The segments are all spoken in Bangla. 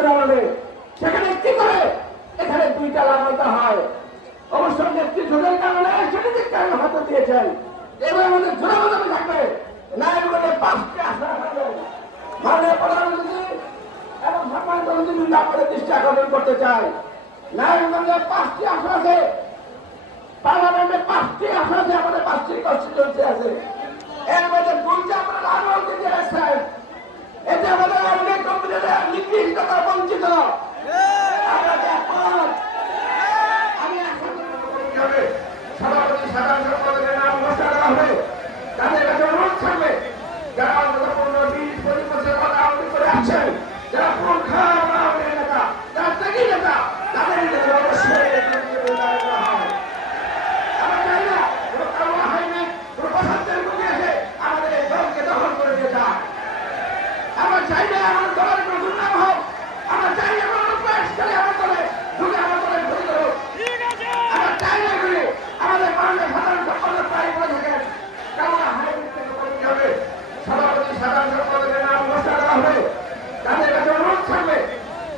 বছর আমলে সেখানে কি করে এখানে দুইটা লাগাতে হয়। অবশ্য নেত্রী ঝোঁকের কারণে সেটির কারণে হাত দিয়েছেন। এবার আমাদের জোরাবদামি থাকবে নারায়ণগঞ্জে 5টি আসন আসবেন। মাননীয় প্রধানমন্ত্রী এবং সম্মানিত মন্ত্রীবৃন্দ আপনাদের দৃষ্টি আকর্ষণ করতে চাই। নারায়ণগঞ্জে 5টি আসন আছে, পার্লামেন্টে 5টি আসন আছে, আমাদের 5টি কনস্টিটিউয়েন্সি আছে। এর মধ্যে 2টি আপনারা রাজনীতি দিয়ে আসছেন। এতে আমাদের অনেক কর্মীরা নিগৃহীত করা বঞ্চিত। আমি সভাপতি সাধারণ সম্পাদকের নাম ঘোষণা করা হবে। তাদের কাছে অনুরোধ থাকবে যারা অন্তত 15-20-25 বছর কথা আওয়ামী করে আছেন, যারা পুরো নেতা, যারা ত্যাগী নেতা, তাদের অবশ্যই আমাদের এই দলকে দখল করে দিয়ে যায়। আমরা চাই না আমার দলের কোনো দুর্নাম হোক, আমরা চাই আমার করে আমার দলে ঢুকে আমার দলের ক্ষতি করুক। আমরা চাই না এগুলি আমাদের মাননীয় সাধারণ সম্পাদক প্রায় বলে থাকেন কারণ হবে সভাপতি সাধারণ সম্পাদকের নাম ঘোষণা করা হবে। তাদের কাছে অনুরোধ থাকবে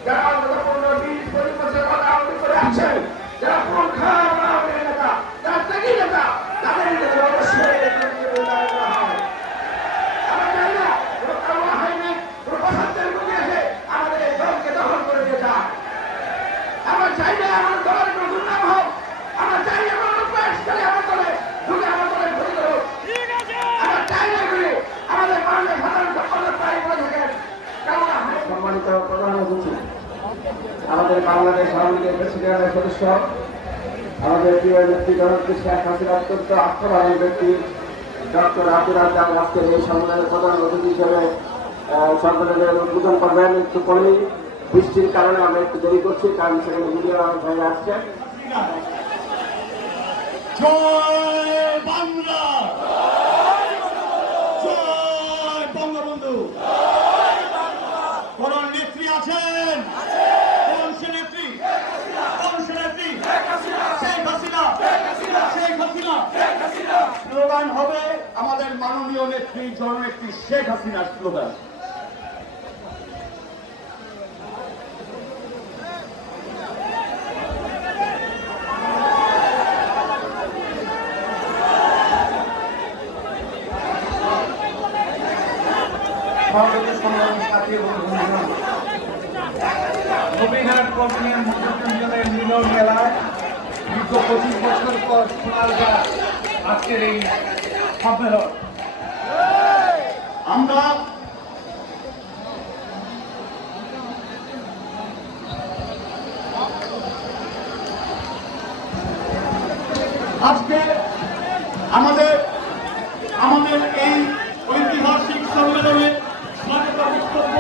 যারা অন্তত 15-20-25 বছর কথা আওয়ামী করে আছেন, যারা পুরো নেতা, যারা ত্যাগী নেতা, তাদের অবশ্যই আমাদের এই দলকে দখল করে দিয়ে যায়। আমরা চাই না আমার দলের কোনো দুর্নাম হোক, আমরা চাই আমার করে আমার দলে ঢুকে আমার দলের ক্ষতি করুক। আমরা চাই না এগুলি আমাদের মাননীয় সাধারণ সম্পাদক প্রায় বলে থাকেন কারণ সম্মানিত প্রধান অতিথি, আমাদের বাংলাদেশ আওয়ামী লীগের প্রেসিডেন্টের সদস্য, আমাদের প্রিয় নেত্রী জননেত্রী শেখ হাসিনা অত্যন্ত আত্মবাহী ব্যক্তি ডক্টর আব্দুল রাজ্জাক আজকের এই সম্মেলনের প্রধান অতিথি হিসেবে সম্মেলনের উদ্বোধন করবেন। একটু পরেই বৃষ্টির কারণে আমরা একটু দেরি করছি, কারণ সেখানে মিডিয়া হয়ে আসছে। জয় বাংলা, জয় বঙ্গবন্ধু। কোন নেত্রী আছেন? কোন সে নেত্রী? কোন সে নেত্রী? শেখ হাসিনা, শেখ হাসিনা। স্লোগান হবে আমাদের মাননীয় নেত্রী জননেত্রী শেখ হাসিনার স্লোগান। নবীনহাট কমিউনিয়ন মুক্তিযুদ্ধের মিলন মেলায় দীর্ঘ 25 বছর পর সোনারগাঁ আজকের এই সম্মেলন। আমরা আজকে আমাদের এই ঐতিহাসিক সম্মেলনে স্বাগত বক্তব্য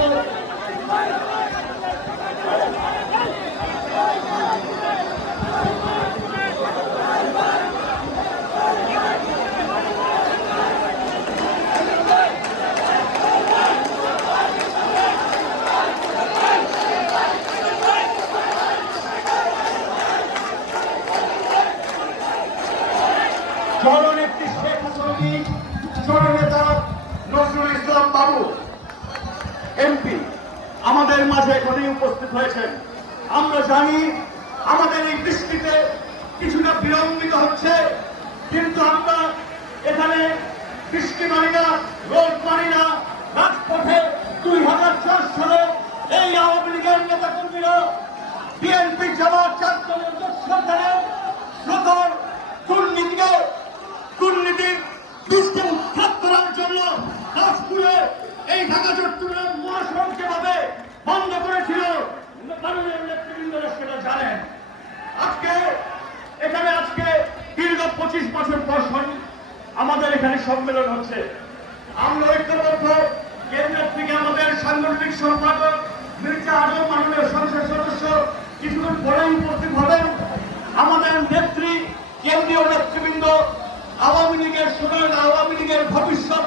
জননেত্রী শেখ হাসিনা, জননেতা নজরুল ইসলাম বাবু এমপি আমাদের মাঝে এখানে উপস্থিত হয়েছেন। আমরা জানি আমাদের এই বৃষ্টিতে কিছুটা বিলম্বিত হচ্ছে, কিন্তু আমরা এখানে বৃষ্টি মানি না, রোদ মানি না। রাজপথে 2004 সালে এই আওয়ামী লীগের নেতা কর্মীরা বিএনপি জামাত চারজনের সরকারের সকল দুর্নীতির বৃষ্টি উৎখাত করার জন্য কাশপুরে এই ঢাকা চট্টগ্রাম মহাসড়ককে ভাবে বন্ধ করেছিল। মাননীয় নেতৃবৃন্দরা সেটা জানেন। আজকে দীর্ঘ 25 বছর পর আমাদের এখানে সম্মেলন হচ্ছে। আমরা ঐক্যবদ্ধ কেন্দ্রের থেকে আমাদের সাংগঠনিক সম্পাদক মির্জা আজম, মাননীয় সংসদ সদস্য কিছুক্ষণ পরেই উপস্থিত হবেন। আমাদের নেত্রী, কেন্দ্রীয় নেতৃবৃন্দ, আওয়ামী লীগের ভবিষ্যৎ